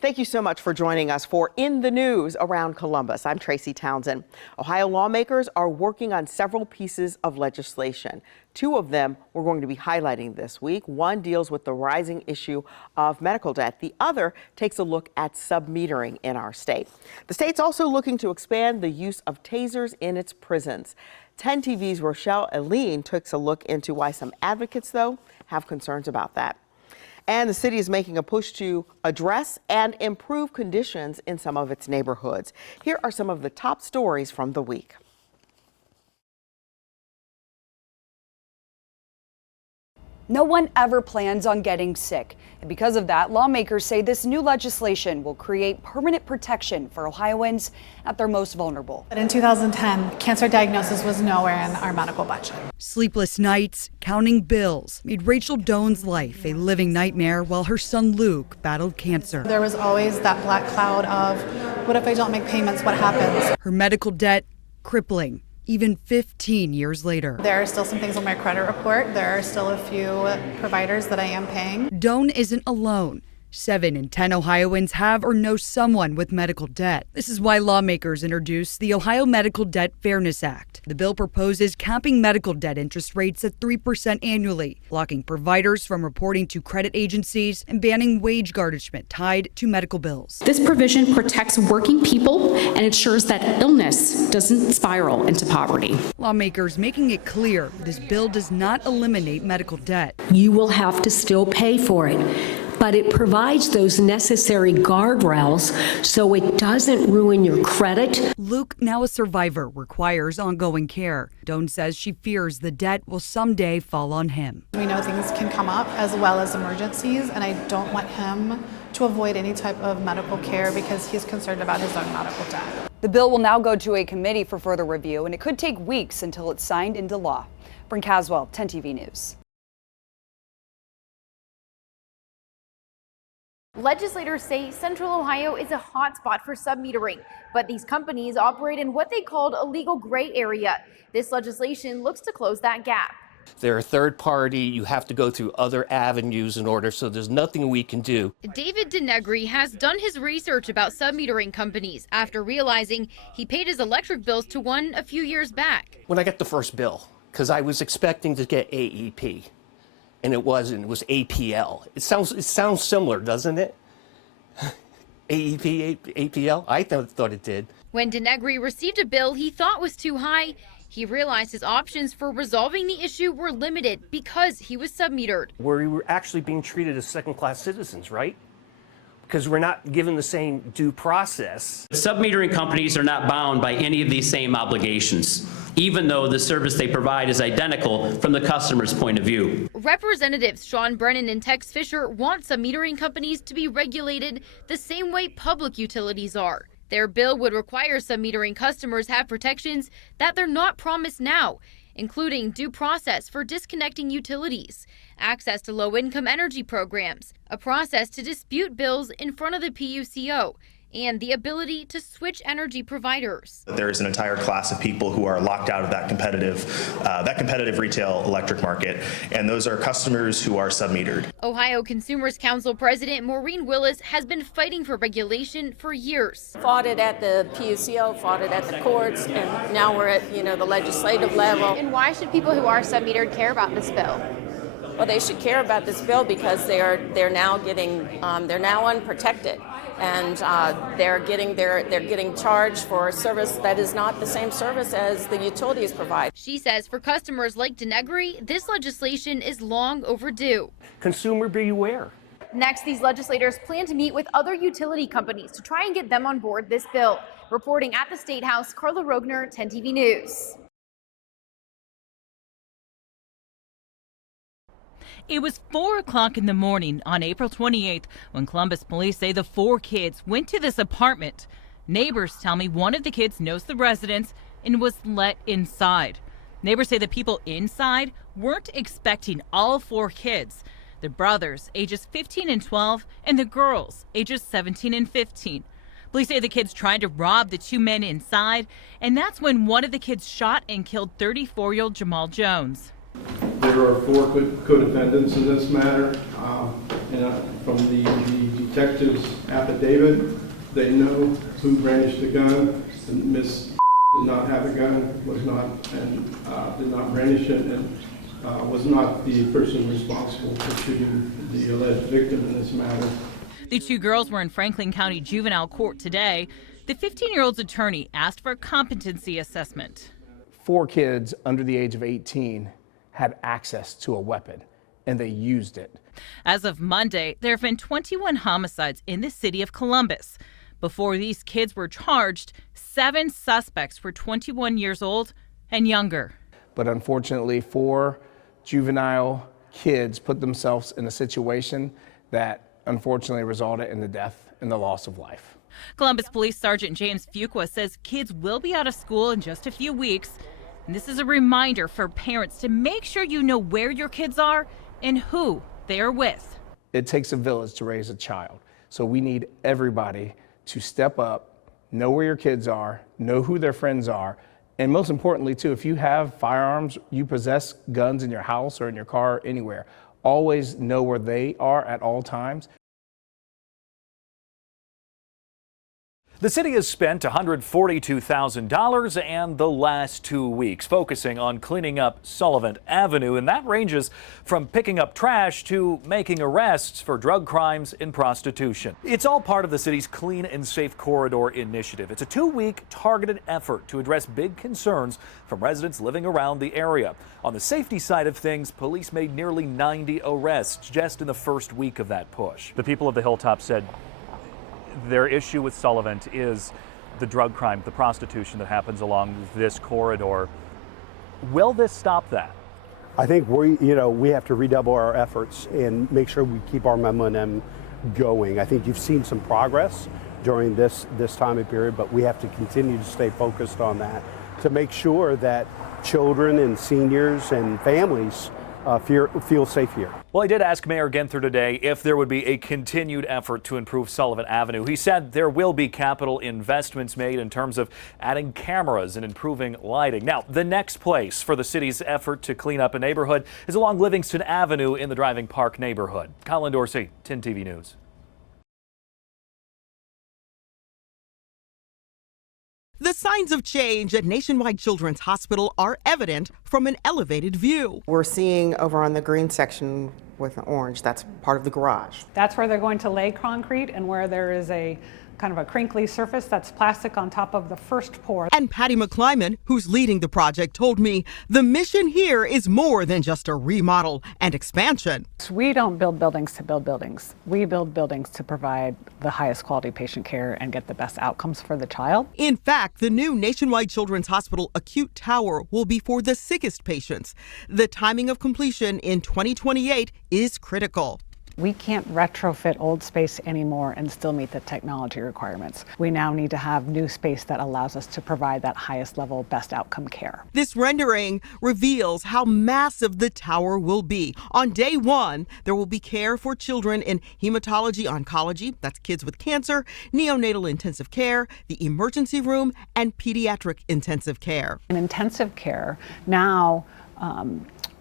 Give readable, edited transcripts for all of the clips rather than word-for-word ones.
Thank you so much for joining us for In the News around Columbus. I'm Tracy Townsend. Ohio lawmakers are working on several pieces of legislation. Two of them we're going to be highlighting this week. One deals with the rising issue of medical debt. The other takes a look at submetering in our state. The state's also looking to expand the use of tasers in its prisons. 10 TV's Rochelle Aline takes a look into why some advocates, though, have concerns about that. And the city is making a push to address and improve conditions in some of its neighborhoods. Here are some of the top stories from the week. No one ever plans on getting sick. And because of that, lawmakers say this new legislation will create permanent protection for Ohioans at their most vulnerable. But in 2010, cancer diagnosis was nowhere in our medical budget. Sleepless nights, counting bills made Rachel Doan's life a living nightmare while her son Luke battled cancer. There was always that black cloud of, what if I don't make payments, what happens? Her medical debt crippling. Even 15 years later. There are still some things on my credit report. There are still a few providers that I am paying. Doan isn't alone. 7 in 10 Ohioans have or know someone with medical debt. This is why lawmakers introduced the Ohio Medical Debt Fairness Act. The bill proposes capping medical debt interest rates at 3% annually, blocking providers from reporting to credit agencies, and banning wage garnishment tied to medical bills. This provision protects working people and ensures that illness doesn't spiral into poverty. Lawmakers making it clear this bill does not eliminate medical debt. You will have to still pay for it, but it provides those necessary guardrails so it doesn't ruin your credit. Luke, now a survivor, requires ongoing care. Doan says she fears the debt will someday fall on him. We know things can come up as well as emergencies, and I don't want him to avoid any type of medical care because he's concerned about his own medical debt. The bill will now go to a committee for further review, and it could take weeks until it's signed into law. Bryn Caswell, 10 TV News. Legislators say Central Ohio is a hotspot for submetering, but these companies operate in what they called a legal gray area. This legislation looks to close that gap. They're a third party. You have to go through other avenues in order, so there's nothing we can do. David Denegri has done his research about submetering companies after realizing he paid his electric bills to one a few years back. When I got the first bill, because I was expecting to get AEP, and it wasn't. It was APL. It sounds similar, doesn't it? AEP, APL? I thought it did. When Denegri received a bill he thought was too high, he realized his options for resolving the issue were limited because he was submetered. We were actually being treated as second-class citizens, right? Because we're not given the same due process. Submetering companies are not bound by any of these same obligations, even though the service they provide is identical from the customer's point of view. Representatives Sean Brennan and Tex Fisher want submetering companies to be regulated the same way public utilities are. Their bill would require submetering customers have protections that they're not promised now, including due process for disconnecting utilities, access to low-income energy programs, a process to dispute bills in front of the PUCO, and the ability to switch energy providers. There is an entire class of people who are locked out of that competitive retail electric market, and those are customers who are submetered. Ohio Consumers Council President Maureen Willis has been fighting for regulation for years. Fought it at the PUCO, fought it at the courts, and now we're at the legislative level. And why should people who are submetered care about this bill? Well, they should care about this bill because they're now unprotected, and they're getting charged for a service that is not the same service as the utilities provide. She says for customers like Denegri, this legislation is long overdue. Consumer beware. Next, these legislators plan to meet with other utility companies to try and get them on board this bill. Reporting at the State House, Carla Rogner, 10 TV News. It was 4 o'clock in the morning on April 28th when Columbus police say the 4 kids went to this apartment. Neighbors tell me one of the kids knows the residents and was let inside. Neighbors say the people inside weren't expecting all 4 kids. The brothers, ages 15 and 12, and the girls, ages 17 and 15. Police say the kids tried to rob the 2 men inside, and that's when one of the kids shot and killed 34-year-old Jamal Jones. There are 4 co-defendants in this matter, and from the detective's affidavit, they know who brandished the gun. And Miss did not have a gun, was not, and did not brandish it, and was not the person responsible for shooting the alleged victim in this matter. The two girls were in Franklin County Juvenile Court today. The 15-year-old's attorney asked for a competency assessment. 4 kids under the age of 18 had access to a weapon, and they used it. As of Monday, there have been 21 homicides in the city of Columbus. Before these kids were charged, 7 suspects were 21 years old and younger. But unfortunately, 4 juvenile kids put themselves in a situation that unfortunately resulted in the death and the loss of life. Columbus Police Sergeant James Fuqua says kids will be out of school in just a few weeks. And this is a reminder for parents to make sure you know where your kids are and who they are with. It takes a village to raise a child. So we need everybody to step up, know where your kids are, know who their friends are, and most importantly too, if you have firearms, you possess guns in your house or in your car, anywhere, always know where they are at all times. The city has spent $142,000 and the last 2 weeks focusing on cleaning up Sullivan Avenue, and that ranges from picking up trash to making arrests for drug crimes and prostitution. It's all part of the city's Clean and Safe Corridor initiative. It's a 2-week targeted effort to address big concerns from residents living around the area. On the safety side of things, police made nearly 90 arrests just in the first week of that push. The people of the Hilltop said their issue with Sullivan is the drug crime, the prostitution that happens along this corridor. Will this stop that? I think we have to redouble our efforts and make sure we keep our momentum going. I think you've seen some progress during this time of period, but we have to continue to stay focused on that to make sure that children and seniors and families feel safe here. Well, I did ask Mayor Ginther today if there would be a continued effort to improve Sullivan Avenue. He said there will be capital investments made in terms of adding cameras and improving lighting. Now, the next place for the city's effort to clean up a neighborhood is along Livingston Avenue in the Driving Park neighborhood. Colin Dorsey, 10 TV News. The signs of change at Nationwide Children's Hospital are evident from an elevated view. We're seeing over on the green section with orange, that's part of the garage. That's where they're going to lay concrete, and where there is a kind of a crinkly surface that's plastic on top of the first pour. And Patty McClyman, who's leading the project, told me the mission here is more than just a remodel and expansion. We don't build buildings to build buildings. We build buildings to provide the highest quality patient care and get the best outcomes for the child. In fact, the new Nationwide Children's Hospital acute tower will be for the sickest patients. The timing of completion in 2028 is critical. We can't retrofit old space anymore and still meet the technology requirements. We now need to have new space that allows us to provide that highest level, best outcome care. This rendering reveals how massive the tower will be. On day 1, there will be care for children in hematology oncology, that's kids with cancer, neonatal intensive care, the emergency room, and pediatric intensive care. In intensive care, now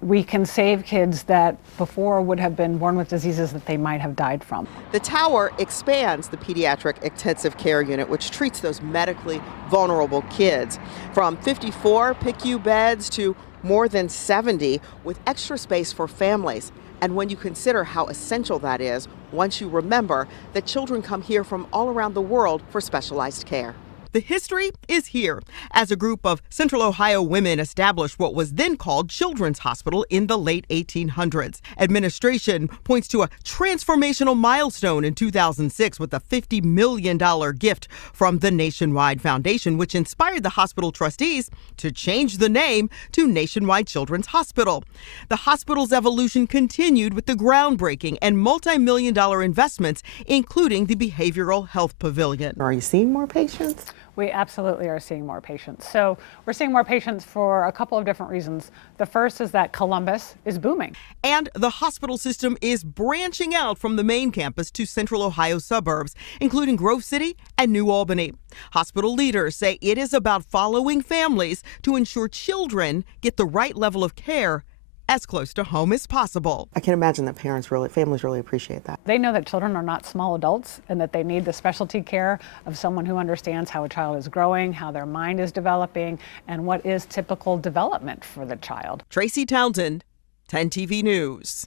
we can save kids that before would have been born with diseases that they might have died from. The tower expands the pediatric intensive care unit, which treats those medically vulnerable kids. From 54 PICU beds to more than 70 with extra space for families. And when you consider how essential that is, once you remember that children come here from all around the world for specialized care. The history is here, as a group of Central Ohio women established what was then called Children's Hospital in the late 1800s. Administration points to a transformational milestone in 2006 with a $50 million gift from the Nationwide Foundation, which inspired the hospital trustees to change the name to Nationwide Children's Hospital. The hospital's evolution continued with the groundbreaking and multi-million-dollar investments, including the behavioral health pavilion. Are you seeing more patients? We absolutely are seeing more patients. So we're seeing more patients for a couple of different reasons. The first is that Columbus is booming. And the hospital system is branching out from the main campus to Central Ohio suburbs, including Grove City and New Albany. Hospital leaders say it is about following families to ensure children get the right level of care as close to home as possible. I can imagine that families really appreciate that. They know that children are not small adults and that they need the specialty care of someone who understands how a child is growing, how their mind is developing, and what is typical development for the child. Tracy Townsend, 10 TV News.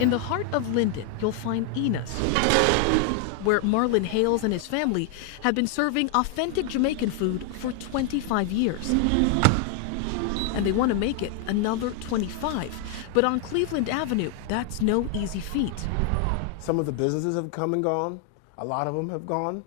In the heart of Linden, you'll find Enos, where Marlon Hales and his family have been serving authentic Jamaican food for 25 years. And they want to make it another 25. But on Cleveland Avenue, that's no easy feat. Some of the businesses have come and gone. A lot of them have gone.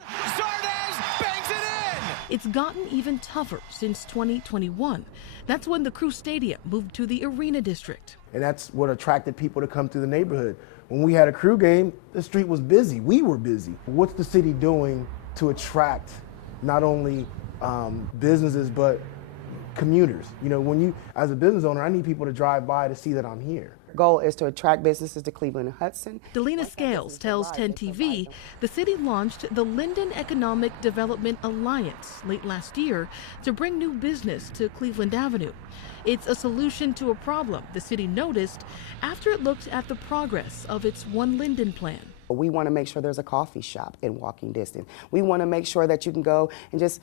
It's gotten even tougher since 2021. That's when the Crew Stadium moved to the Arena District. And that's what attracted people to come to the neighborhood. When we had a Crew game, the street was busy. We were busy. What's the city doing to attract not only businesses, but commuters? You know, as a business owner, I need people to drive by to see that I'm here. Goal is to attract businesses to Cleveland and Hudson. Delina Scales tells 10 TV the city launched the Linden Economic Development Alliance late last year to bring new business to Cleveland Avenue. It's a solution to a problem the city noticed after it looked at the progress of its One Linden plan. We want to make sure there's a coffee shop in walking distance. We want to make sure that you can go and just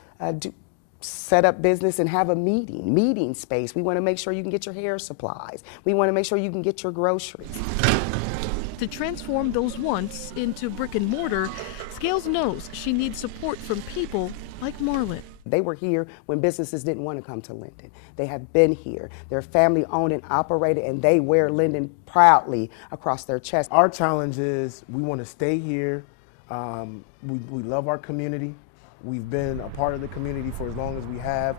set up business and have a meeting space. We want to make sure you can get your hair supplies. We want to make sure you can get your groceries. To transform those wants into brick and mortar, Scales knows she needs support from people like Marlon. They were here when businesses didn't want to come to Linden. They have been here. They're family owned and operated, and they wear Linden proudly across their chest. Our challenge is we want to stay here. We love our community. We've been a part of the community for as long as we have.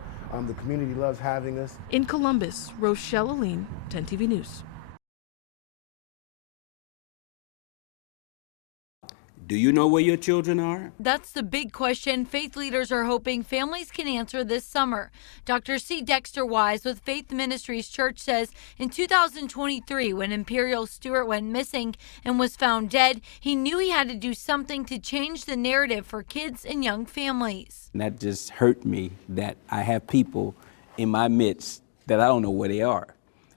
The community loves having us. In Columbus, Rochelle Aline, 10 TV News. Do you know where your children are? That's the big question faith leaders are hoping families can answer this summer. Dr. C. Dexter Wise with Faith Ministries Church says in 2023, when Imperial Stewart went missing and was found dead, he knew he had to do something to change the narrative for kids and young families. And that just hurt me that I have people in my midst that I don't know where they are.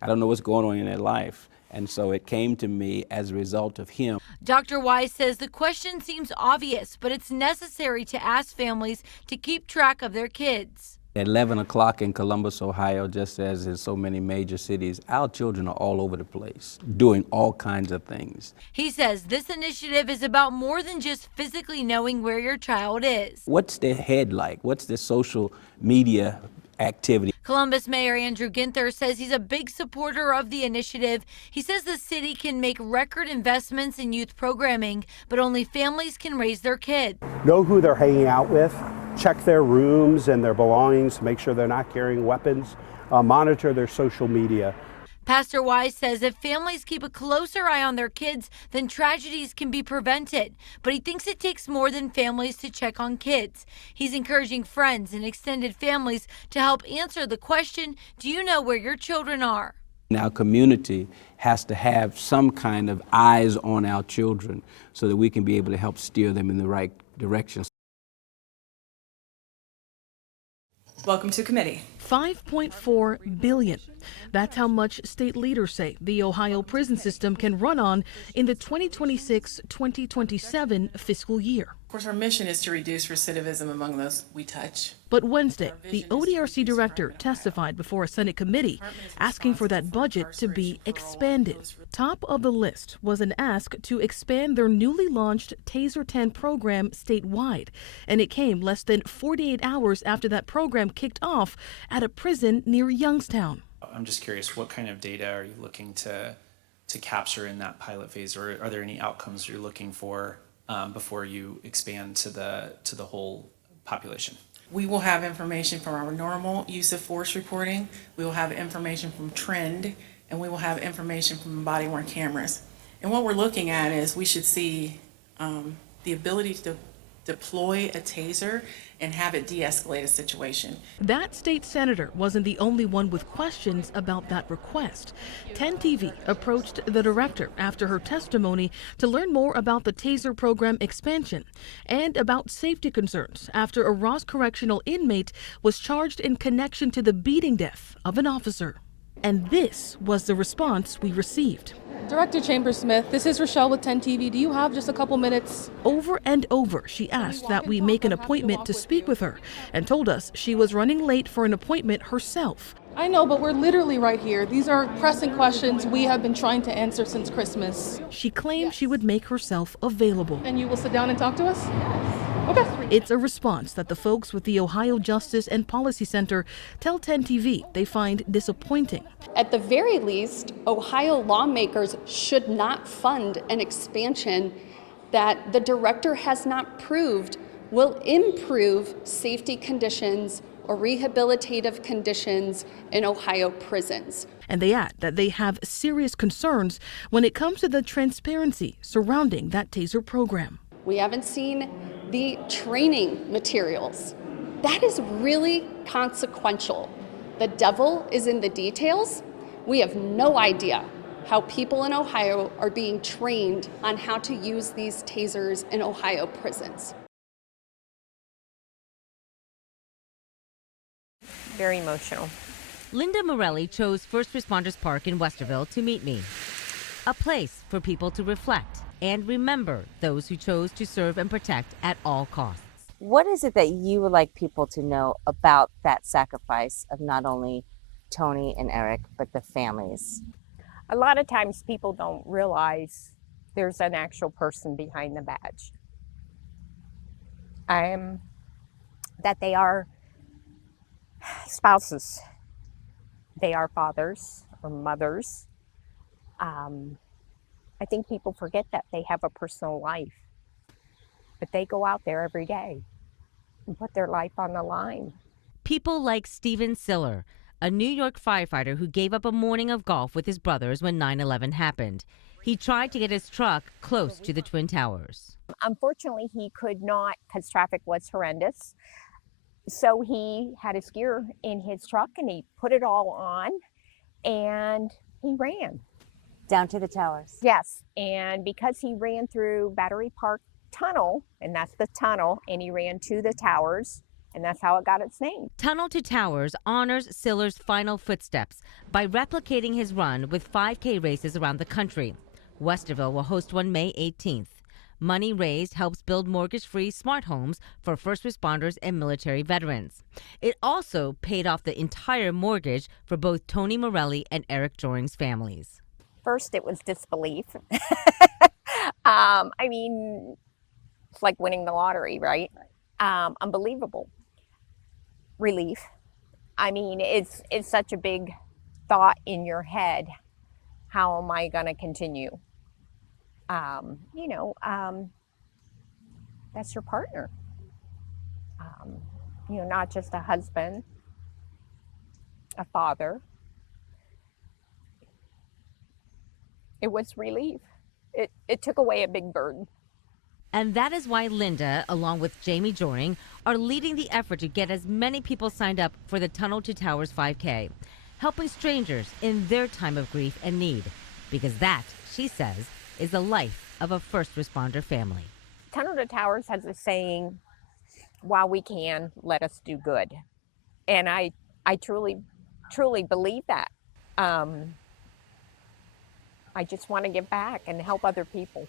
I don't know what's going on in their life. And so it came to me as a result of him. Dr. Wise says the question seems obvious, but it's necessary to ask families to keep track of their kids. At 11 o'clock in Columbus, Ohio, just as in so many major cities, our children are all over the place, doing all kinds of things. He says this initiative is about more than just physically knowing where your child is. What's their head like? What's their social media activity? Columbus Mayor Andrew Ginther says he's a big supporter of the initiative. He says the city can make record investments in youth programming, but only families can raise their kids. Know who they're hanging out with, check their rooms and their belongings to make sure they're not carrying weapons, monitor their social media. Pastor Wise says if families keep a closer eye on their kids, then tragedies can be prevented. But he thinks it takes more than families to check on kids. He's encouraging friends and extended families to help answer the question, do you know where your children are? Our community has to have some kind of eyes on our children so that we can be able to help steer them in the right direction. Welcome to committee. $5.4 billion. That's how much state leaders say the Ohio prison system can run on in the 2026-2027 fiscal year. Of course, our mission is to reduce recidivism among those we touch. But Wednesday, the ODRC director testified before a Senate committee asking for that budget to be expanded. Top of the list was an ask to expand their newly launched Taser 10 program statewide. And it came less than 48 hours after that program kicked off at a prison near Youngstown. I'm just curious, what kind of data are you looking to capture in that pilot phase, or are there any outcomes you're looking for before you expand to the whole population? We will have information from our normal use of force reporting. We will have information from trend, and we will have information from body-worn cameras. And what we're looking at is we should see the ability to deploy a taser and have it de-escalate a situation. That state senator wasn't the only one with questions about that request. 10 TV approached the director after her testimony to learn more about the taser program expansion and about safety concerns after a Ross correctional inmate was charged in connection to the beating death of an officer. And this was the response we received. Director Chambers-Smith, this is Rochelle with 10 TV. Do you have just a couple minutes? Over and over, she asked that we make an appointment to speak with her and told us she was running late for an appointment herself. I know, but we're literally right here. These are pressing questions we have been trying to answer since Christmas. She claimed she would make herself available. And you will sit down and talk to us? Okay. It's a response that the folks with the Ohio Justice and Policy Center tell 10 TV they find disappointing. At the very least, Ohio lawmakers should not fund an expansion that the director has not proved will improve safety conditions or rehabilitative conditions in Ohio prisons. And they add that they have serious concerns when it comes to the transparency surrounding that taser program. We haven't seen the training materials. That is really consequential. The devil is in the details. We have no idea how people in Ohio are being trained on how to use these tasers in Ohio prisons. Very emotional. Linda Morelli chose First Responders Park in Westerville to meet me. A place for people to reflect and remember those who chose to serve and protect at all costs. What is it that you would like people to know about that sacrifice of not only Tony and Eric, but the families? A lot of times people don't realize there's an actual person behind the badge. That they are spouses, they are fathers or mothers. I think people forget that they have a personal life, but they go out there every day and put their life on the line. People like Steven Siller, a New York firefighter who gave up a morning of golf with his brothers when 9/11 happened. He tried to get his truck close to the Twin Towers. Unfortunately, he could not because traffic was horrendous. So he had his gear in his truck and he put it all on and he ran. Down to the towers? Yes, and because he ran through Battery Park Tunnel, and that's the tunnel, and he ran to the towers, and that's how it got its name. Tunnel to Towers honors Siller's final footsteps by replicating his run with 5K races around the country. Westerville will host one May 18th. Money raised helps build mortgage-free smart homes for first responders and military veterans. It also paid off the entire mortgage for both Tony Morelli and Eric Joring's families. First, it was disbelief. I mean, it's like winning the lottery, right? Unbelievable. Relief. I mean, it's such a big thought in your head. How am I going to continue? That's your partner. Not just a husband, a father. It was relief. It took away a big burden. And that is why Linda, along with Jamie Joring, are leading the effort to get as many people signed up for the Tunnel to Towers 5K, helping strangers in their time of grief and need. Because that, she says, is the life of a first responder family. Tunnel to Towers has a saying, while we can, let us do good. And I truly, truly believe that. I just want to give back and help other people.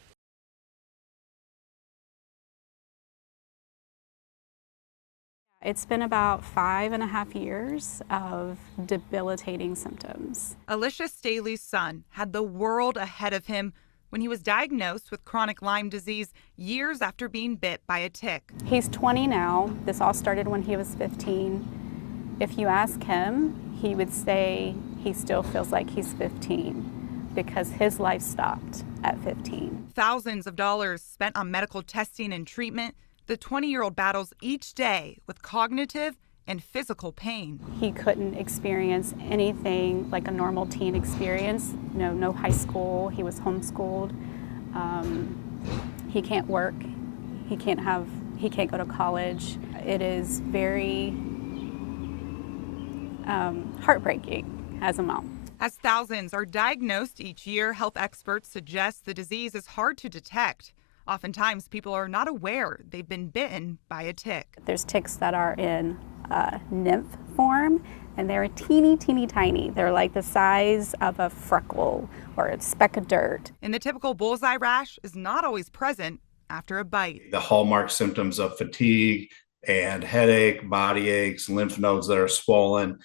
It's been about 5.5 years of debilitating symptoms. Alicia Staley's son had the world ahead of him when he was diagnosed with chronic Lyme disease years after being bit by a tick. He's 20 now. This all started when he was 15. If you ask him, he would say he still feels like he's 15 because his life stopped at 15. Thousands of dollars spent on medical testing and treatment. The 20-year-old battles each day with cognitive and physical pain. He couldn't experience anything like a normal teen experience. No high school. He was homeschooled. He can't work. He can't have He can't go to college. It is very heartbreaking as a mom. As thousands are diagnosed each year, health experts suggest the disease is hard to detect. Oftentimes, people are not aware they've been bitten by a tick. There's ticks that are in nymph form, and they're teeny, teeny, tiny. They're like the size of a freckle or a speck of dirt. And the typical bullseye rash is not always present after a bite. The hallmark symptoms of fatigue and headache, body aches, lymph nodes that are swollen.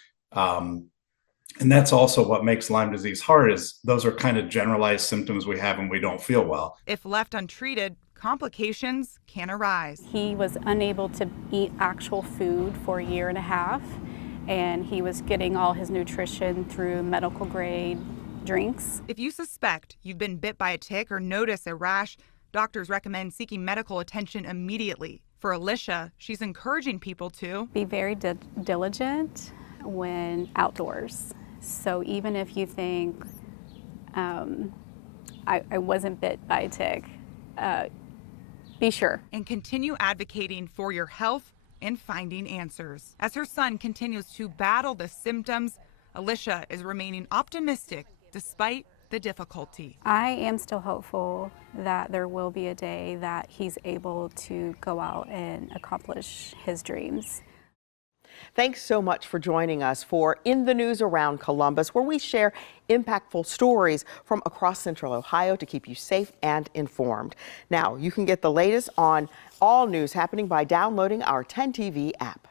And that's also what makes Lyme disease hard, is those are kind of generalized symptoms we have when we don't feel well. If left untreated, complications can arise. He was unable to eat actual food for a year and a half, and he was getting all his nutrition through medical grade drinks. If you suspect you've been bit by a tick or notice a rash, doctors recommend seeking medical attention immediately. For Alicia, she's encouraging people to be very diligent when outdoors. So even if you think I wasn't bit by a tick, be sure. And continue advocating for your health and finding answers. As her son continues to battle the symptoms, Alicia is remaining optimistic despite the difficulty. I am still hopeful that there will be a day that he's able to go out and accomplish his dreams. Thanks so much for joining us for In the News Around Columbus, where we share impactful stories from across Central Ohio to keep you safe and informed. Now, you can get the latest on all news happening by downloading our 10 TV app.